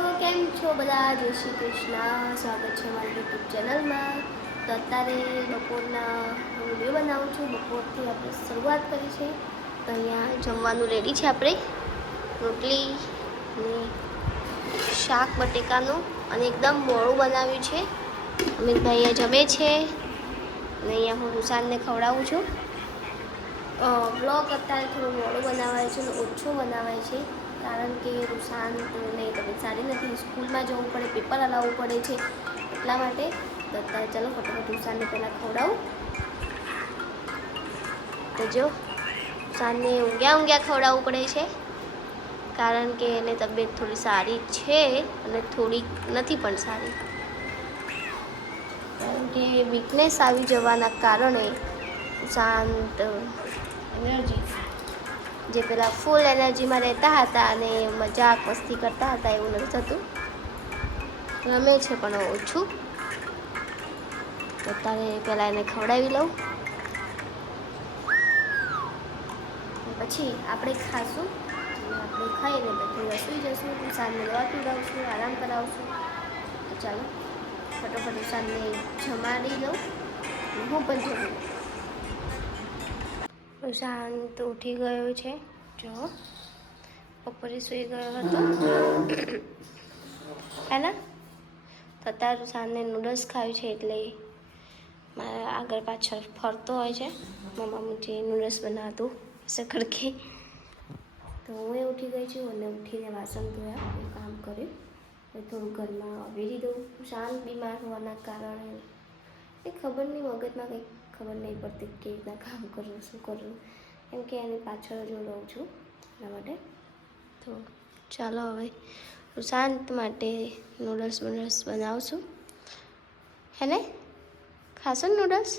કેમ છો બધા? જય શ્રી કૃષ્ણ. સ્વાગત છે મારી યુટ્યુબ ચેનલમાં. તો અત્યારે બપોરના વીડિયો બનાવું છું. બપોરથી આપણે શરૂઆત કરી છે તો અહીંયા જમવાનું રેડી છે આપણે. રોટલી ને શાક, બટેકાનું અને એકદમ મોડું બનાવ્યું છે. અમિતભાઈ અહીંયા જમે છે. અને અહીંયા હું રુસાનને ખવડાવું છું. બ્લોગ અત્યારે થોડું મોડું બનાવાય છે અને ઓછું બનાવાય છે. કારણ કે રૂસાંતને તબિયત સારી નથી. સ્કૂલમાં જવું પડે, પેપર હલાવવું પડે છે, એટલા માટે. તો અત્યારે ચાલો ફટાફટ રૂસાનને પહેલાં ખવડાવું. તો જો રૂસાનને ઊંઘ્યા ઊંઘ્યા ખવડાવવું પડે છે. કારણ કે એને તબિયત થોડી સારી છે અને થોડીક નથી પણ સારી. કારણ કે વીકનેસ આવી જવાના કારણે શાંત એનર્જી જે પેલા ફૂલ એનર્જીમાં રહેતા હતા અને મજાક મસ્તી કરતા હતા એવું નથી થતું. રમે છે પણ ઓછું. અત્યારે પહેલાં એને ખવડાવી લઉં. પછી આપણે ખાશું. આપણે ખાઈને પછી રસોઈ જશું. સાંજને દવા પીવડાવશું આરામ કરાવશું ચાલો, ફટોફટ સાંજને જમાડી લઉં. હું પણ જમી શાંત ઉઠી ગયો છે. જો, બપોરે સૂઈ ગયો હતો. હે ને તો અત્યારે સાંજે નૂડલ્સ ખાયું છે એટલે મારા આગળ પાછળ ફરતો હોય છે. મમ્મા મુજે નૂડલ્સ બનાવતું સકડ કે. તો હું એ ઉઠી ગઈ છું અને ઉઠીને વાસણ ધોયા, એ કામ કર્યું. હવે થોડું ઘરમાં વેરી દઉં શાંત બીમાર હોવાના કારણે, એ ખબર નહીં, મગજમાં કંઈક ખબર નહીં પડતી કેવી રીતના કામ કરવું શું કરવું કેમ કે એની પાછળ જ હું રહું છું એટલા માટે. તો ચાલો હવે શાંત માટે નૂડલ્સ બુડલ્સ બનાવશું હે ને? ખાશો નૂડલ્સ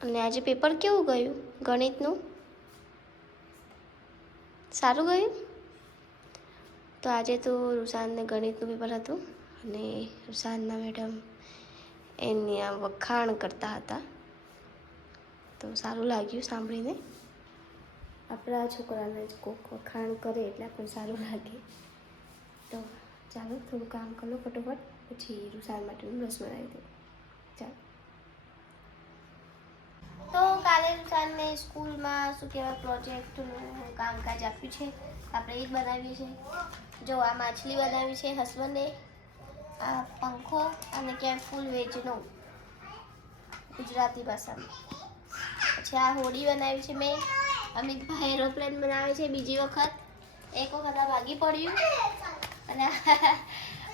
અને આજે પેપર કેવું ગયું? ગણિતનું? સારું ગયું? તો આજે તો રૂસાનને ગણિતનું પેપર હતું અને રૂસાનના મેડમ એની આ વખાણ કરતા હતા. તો સારું લાગ્યું સાંભળીને. આપણા છોકરાને જ કોક વખાણ કરે એટલે આપણને સારું લાગે. તો ચાલો થોડું કામ કરો ફટોફટ, પછી રૂસાન માટેનું રસ બનાવી દઉં. ચાલો. તો કાલે રૂસાનને સ્કૂલમાં શું કહેવાય, પ્રોજેક્ટનું કામકાજ આપ્યું છે. આપણે એ જ બનાવીએ છીએ. જો આ માછલી બનાવી છે હસબન્ડે. આ પંખો અને ક્યાંય ફૂલ વેજનો ગુજરાતી ભાષામાં. પછી આ હોડી બનાવી છે મેં. અમિતભાઈ એરોપ્લેન બનાવે છે બીજી વખત. એક વખત આ ભાગી પડ્યું. અને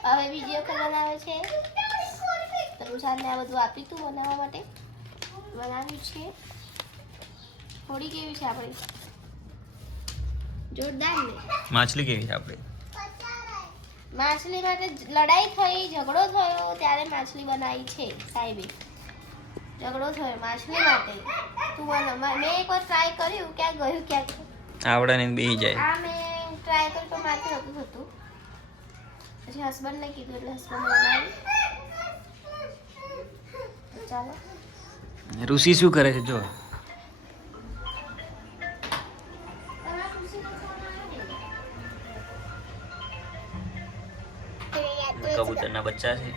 હવે બીજી વખત બનાવે છે. તરુષાને આ બધું આપ્યું હતું બનાવવા માટે. બનાવ્યું છે. હોડી કેવી છે આપણી? જોરદાર માછલી કેવી છે આપણે? માછલી માટે લડાઈ થઈ ઝઘડો થયો ત્યારે માછલી બનાવી છે સાહેબે. ઝઘડો થયો માછલી માટે તું મેં એકવાર ટ્રાય કર્યું ક્યાં ગયું ક્યાં આવડે ને બેહી જાય. આ મેં ટ્રાય કર્યું તો માથે નતું થતું પછી હસબન્ડને કીધું એટલે હસબન્ડ બનાવી. ચાલો. ઋષિ શું કરે છે? જો. कबूतर बच्चा है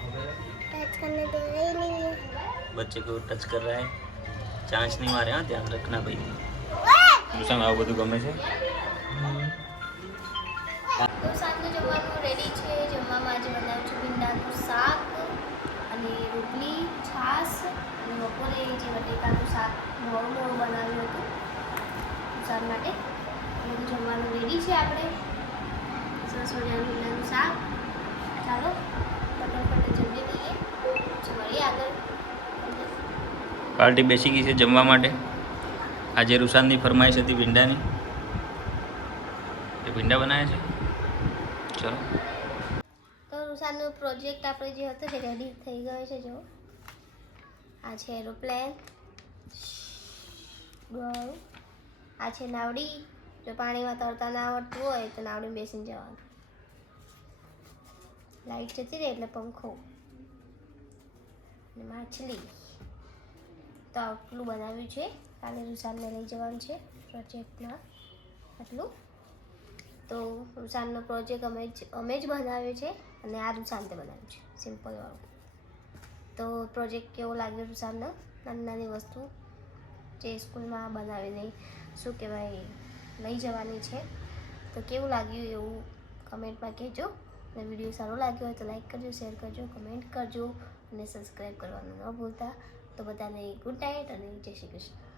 बच्चे को टच कर रहा है चांच नहीं मारे हाँ ध्यान रखना भाई નુકસાન આવું બધું ગમે છે તો સાંજનું જમવાનું રેડી છે જમવામાં આજે બનાવ્યું છે ભીંડાનું શાક અને રોટલી છાશ અને બપોરે જે બટેકાનું શાક મોડું મોડું બનાવ્યું હતું શાક માટે એ બધું જમવાનું રેડી છે આપણે સરસ મજાનું ભીંડાનું શાક ચાલો ફટાફટ જમી લઈએ. મળીએ આગળ. પાર્ટી બેસી ગઈ છે જમવા માટે. આજે રૂસાનની ફરમાઈશ હતી ભીંડાની. એ ભીંડા બનાવ્યા છે? ચલો. તો રૂસાનનો પ્રોજેક્ટ આપણે જે હતો તે રેડી થઈ ગયો છે જો આ છે એરોપ્લેન આ છે નાવડી. જો પાણીમાં તરતા ના આવડતું હોય તો નાવડીમાં બેસીને જવાનું. લાઈટ જતી રહે એટલે પંખો. અને માછલી. તો આટલું બનાવ્યું છે. કાલે રૂસાનને લઈ જવાનું છે પ્રોજેક્ટમાં આટલું. તો રૂસાનનો પ્રોજેક્ટ અમે જ અમે જ બનાવ્યો છે અને આ રૂસાનતે બનાવ્યું છે. સિમ્પલ વાળું. તો પ્રોજેક્ટ કેવો લાગ્યો રૂસાનનો નાની નાની વસ્તુ જે સ્કૂલમાં બનાવીને શું કહેવાય, લઈ જવાની છે. તો કેવું લાગ્યું એવું કમેન્ટમાં કહેજો. અને વીડિયો સારો લાગ્યો હોય તો લાઈક કરજો, શેર કરજો, કમેન્ટ કરજો અને સબસ્ક્રાઈબ કરવાનું ન ભૂલતા. તો બધાને ગુડ નાઇટ અને જય શ્રી કૃષ્ણ.